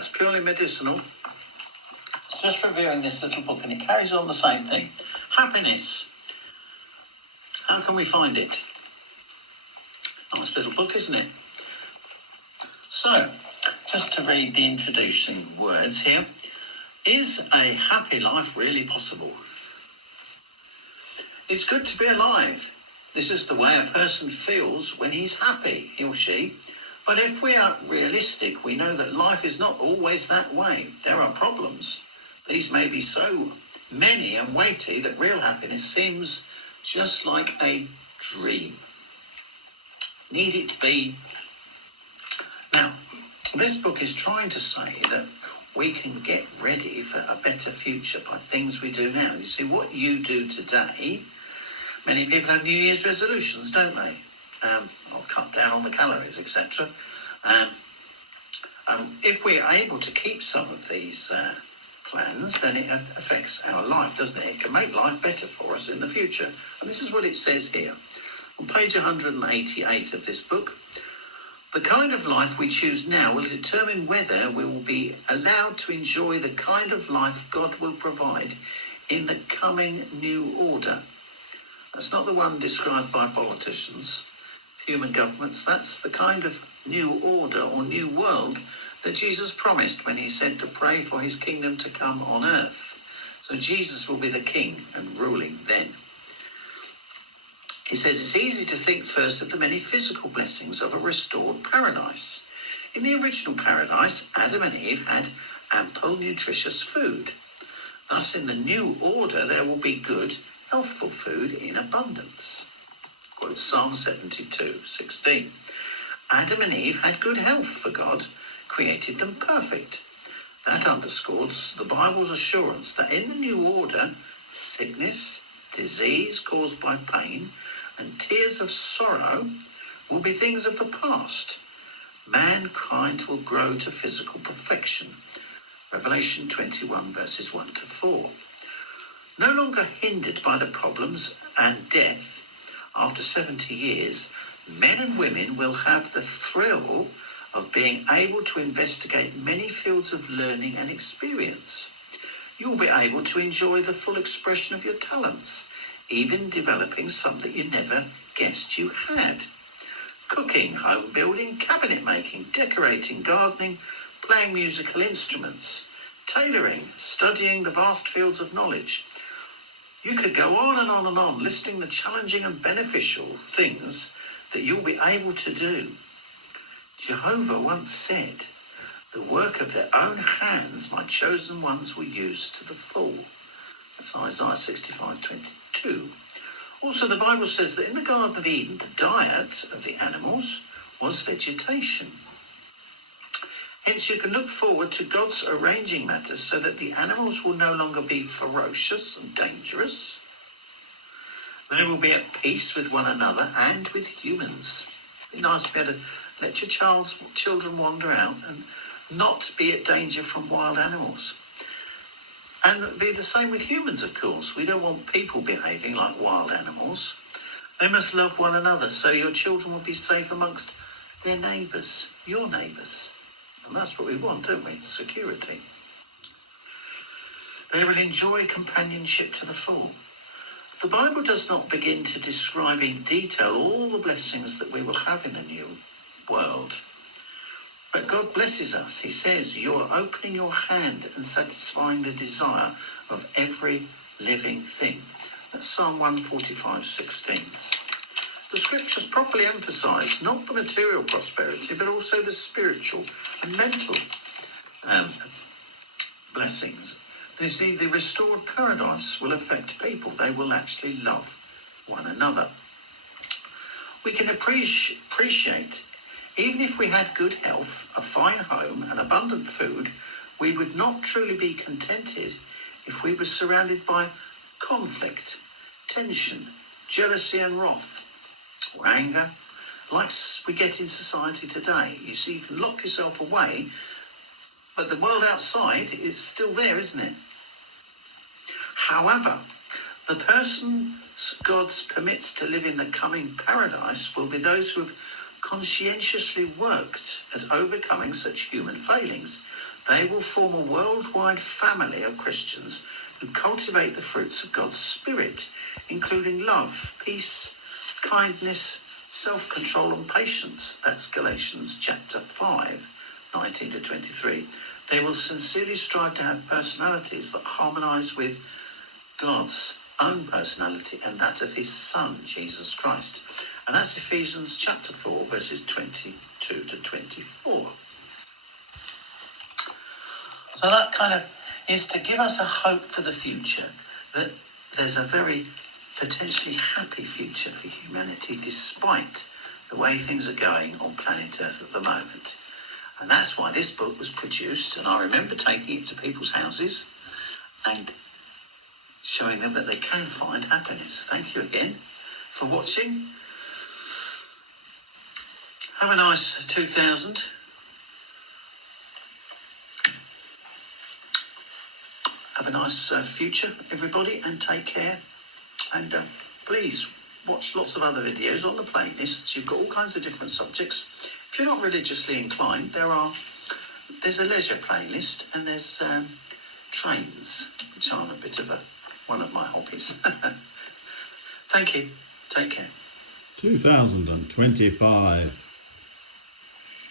that's purely medicinal. It's just reviewing this little book, and it carries on the same thing. Happiness. How can we find it? Nice little book, isn't it? So, just to read the introducing words here. Is a happy life really possible? It's good to be alive. This is the way a person feels when he's happy, he or she. But if we are realistic, we know that life is not always that way. There are problems. These may be so many and weighty that real happiness seems just like a dream. Need it to be. Now, this book is trying to say that we can get ready for a better future by things we do now. You see, what you do today, many people have New Year's resolutions, don't they? Or cut down on the calories, etc. If we're able to keep some of these plans, then it affects our life, doesn't it? It can make life better for us in the future. And this is what it says here. On page 188 of this book, the kind of life we choose now will determine whether we will be allowed to enjoy the kind of life God will provide in the coming new order. That's not the one described by politicians, human governments. That's the kind of new order or new world that Jesus promised when he said to pray for his kingdom to come on earth. So Jesus will be the king and ruling then. He says it's easy to think first of the many physical blessings of a restored paradise. In the original paradise, Adam and Eve had ample, nutritious food. Thus, in the new order, there will be good, healthful food in abundance. Quote Psalm 72:16. Adam and Eve had good health, for God created them perfect. That underscores the Bible's assurance that in the new order, sickness, disease caused by pain, and tears of sorrow will be things of the past. Mankind will grow to physical perfection. Revelation 21 verses 1 to 4. No longer hindered by the problems and death, after 70 years, men and women will have the thrill of being able to investigate many fields of learning and experience. You will be able to enjoy the full expression of your talents, even developing some that you never guessed you had. Cooking, home building, cabinet making, decorating, gardening, playing musical instruments, tailoring, studying the vast fields of knowledge. You could go on and on and on, listing the challenging and beneficial things that you'll be able to do. Jehovah once said, "The work of their own hands my chosen ones will use to the full." That's Isaiah 65:22. Also, the Bible says that in the Garden of Eden, the diet of the animals was vegetation. Hence, you can look forward to God's arranging matters so that the animals will no longer be ferocious and dangerous. They will be at peace with one another and with humans. It'd be nice to be able to let your children wander out and not be at danger from wild animals. And be the same with humans, of course. We don't want people behaving like wild animals. They must love one another, so your children will be safe amongst their neighbours, your neighbours. And that's what we want, don't we? Security. They will enjoy companionship to the full. The Bible does not begin to describe in detail all the blessings that we will have in the new world. But God blesses us. He says, "You are opening your hand and satisfying the desire of every living thing." That's Psalm 145:16. The scriptures properly emphasise not the material prosperity, but also the spiritual and mental blessings. You see, the restored paradise will affect people. They will actually love one another. We can appreciate, even if we had good health, a fine home, and abundant food, we would not truly be contented if we were surrounded by conflict, tension, jealousy and wrath, or anger, like we get in society today. You see, you can lock yourself away, but the world outside is still there, isn't it? However, the person God permits to live in the coming paradise will be those who have conscientiously worked at overcoming such human failings, They will form a worldwide family of Christians who cultivate the fruits of God's Spirit, including love, peace, kindness, self-control and patience. That's Galatians chapter 5, 19 to 23. They will sincerely strive to have personalities that harmonise with God's own personality and that of his Son, Jesus Christ. And that's Ephesians chapter 4, verses 22 to 24. So that kind of is to give us a hope for the future, that there's a very potentially happy future for humanity despite the way things are going on planet Earth at the moment. And that's why this book was produced, and I remember taking it to people's houses and showing them that they can find happiness. Thank you again for watching. Have a nice 2000. Have a nice future, everybody, and take care. And please watch lots of other videos on the playlists. You've got all kinds of different subjects. If you're not religiously inclined, there's a leisure playlist, and there's trains, which are a bit of one of my hobbies. Thank you. Take care. 2025.